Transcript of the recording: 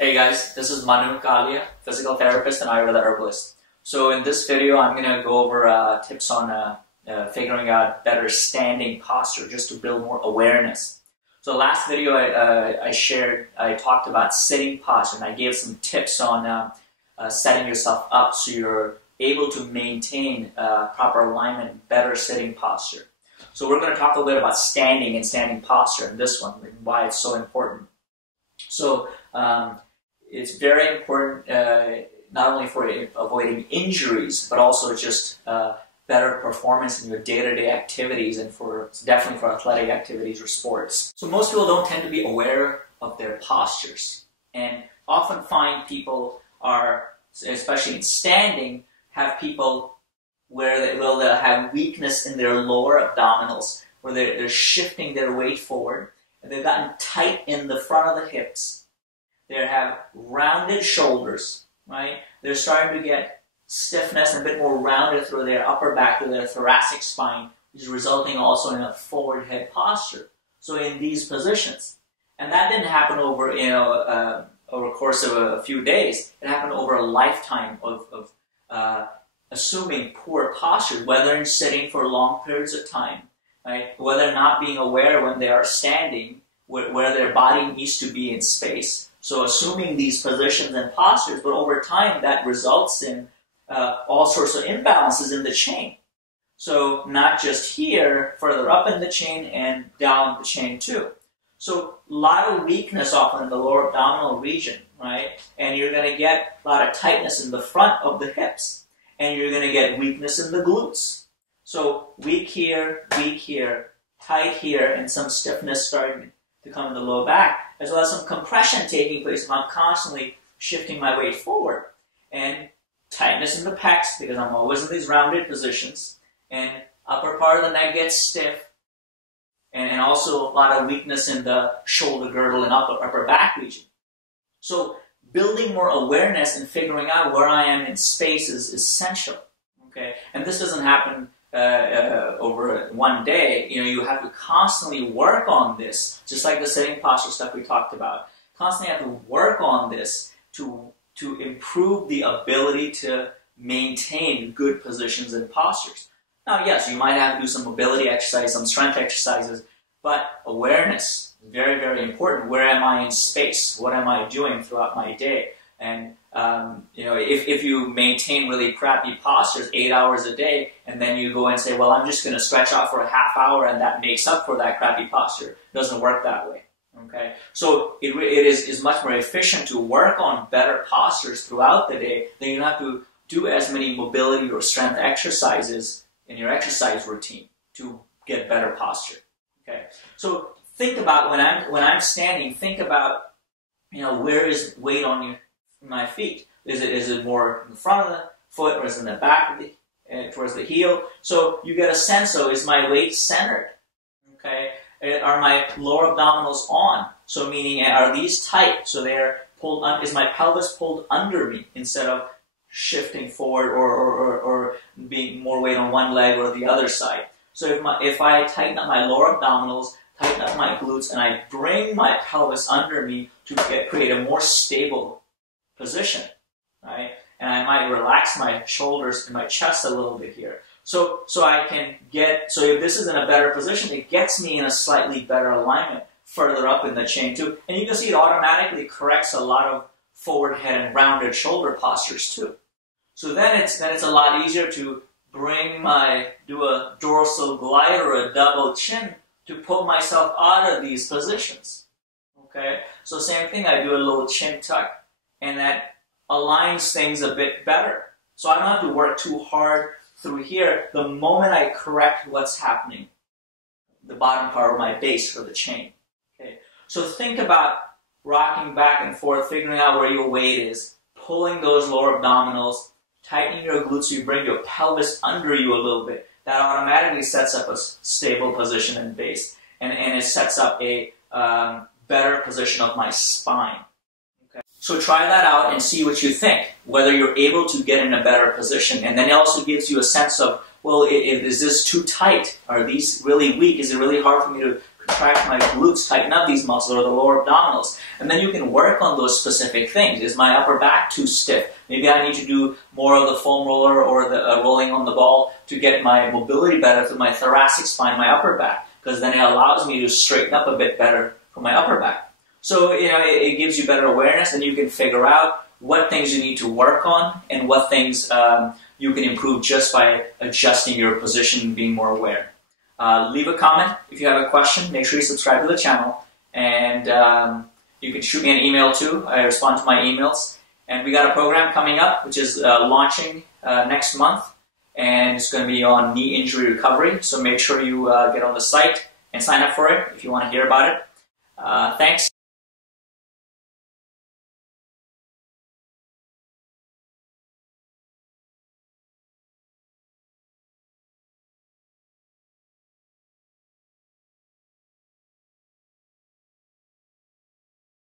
Hey guys, this is Manu Kalia, physical therapist and Ayurveda herbalist. So in this video, I'm going to go over tips on figuring out better standing posture just to build more awareness. So last video I talked about sitting posture, and I gave some tips on setting yourself up so you're able to maintain proper alignment, better sitting posture. So we're going to talk a little bit about standing and standing posture in this one, and why it's so important. So it's very important not only for avoiding injuries, but also just better performance in your day-to-day activities, and definitely for athletic activities or sports. So most people don't tend to be aware of their postures, and often find people are, especially in standing, have people where they'll have weakness in their lower abdominals, where they're shifting their weight forward, and they've gotten tight in the front of the hips. They have rounded shoulders, right? They're starting to get stiffness and a bit more rounded through their upper back, through their thoracic spine, which is resulting also in a forward head posture. So in these positions, and that didn't happen over over the course of a few days. It happened over a lifetime of assuming poor posture, whether in sitting for long periods of time, right? Whether not being aware when they are standing, where their body needs to be in space. So assuming these positions and postures, but over time that results in all sorts of imbalances in the chain. So not just here, further up in the chain and down the chain too. So a lot of weakness often in the lower abdominal region, right? And you're going to get a lot of tightness in the front of the hips. And you're going to get weakness in the glutes. So weak here, tight here, and some stiffness starting to come in the low back, as well as some compression taking place if I'm constantly shifting my weight forward. And tightness in the pecs, because I'm always in these rounded positions. And upper part of the neck gets stiff. And also a lot of weakness in the shoulder girdle and upper back region. So building more awareness and figuring out where I am in space is essential. Okay, and this doesn't happen over one day. You have to constantly work on this, just like the sitting posture stuff we talked about. Constantly have to work on this to improve the ability to maintain good positions and postures. Now, yes, you might have to do some mobility exercise, some strength exercises, but awareness, very, very important. Where am I in space? What am I doing throughout my day? And if you maintain really crappy postures 8 hours a day, and then you go and say, well, I'm just going to stretch out for a half hour, and that makes up for that crappy posture. It doesn't work that way. Okay, so it is much more efficient to work on better postures throughout the day. Then you don't have to do as many mobility or strength exercises in your exercise routine to get better posture. Okay, so think about when I'm standing. Think about where is weight on my feet? Is it more in the front of the foot, or is it in the back of the towards the heel? So you get a sense of, is my weight centered? Okay, are my lower abdominals on? So meaning, are these tight? So they're pulled. Is my pelvis pulled under me instead of shifting forward or being more weight on one leg or the other side? So if I tighten up my lower abdominals, tighten up my glutes, and I bring my pelvis under me to create a more stable position, right? And I might relax my shoulders and my chest a little bit here. So I can get, so if this is in a better position, it gets me in a slightly better alignment further up in the chain too. And you can see it automatically corrects a lot of forward head and rounded shoulder postures too. So then it's a lot easier to do a dorsal glide or a double chin to pull myself out of these positions. Okay, so same thing, I do a little chin tuck, and that aligns things a bit better. So I don't have to work too hard through here. The moment I correct what's happening, the bottom part of my base or the chain. Okay, so think about rocking back and forth, figuring out where your weight is, pulling those lower abdominals, tightening your glutes so you bring your pelvis under you a little bit. That automatically sets up a stable position and base, and it sets up a better position of my spine. Okay. So try that out and see what you think, whether you're able to get in a better position. And then it also gives you a sense of, well, is this too tight? Are these really weak? Is it really hard for me to contract my glutes, tighten up these muscles, or the lower abdominals. And then you can work on those specific things. Is my upper back too stiff? Maybe I need to do more of the foam roller or the rolling on the ball to get my mobility better through my thoracic spine, my upper back, because then it allows me to straighten up a bit better for my upper back. So, it gives you better awareness, and you can figure out what things you need to work on and what things you can improve just by adjusting your position and being more aware. Leave a comment if you have a question. Make sure you subscribe to the channel, and you can shoot me an email too. I respond to my emails. And we got a program coming up which is launching next month, and it's going to be on knee injury recovery. So make sure you get on the site and sign up for it if you want to hear about it. Thanks.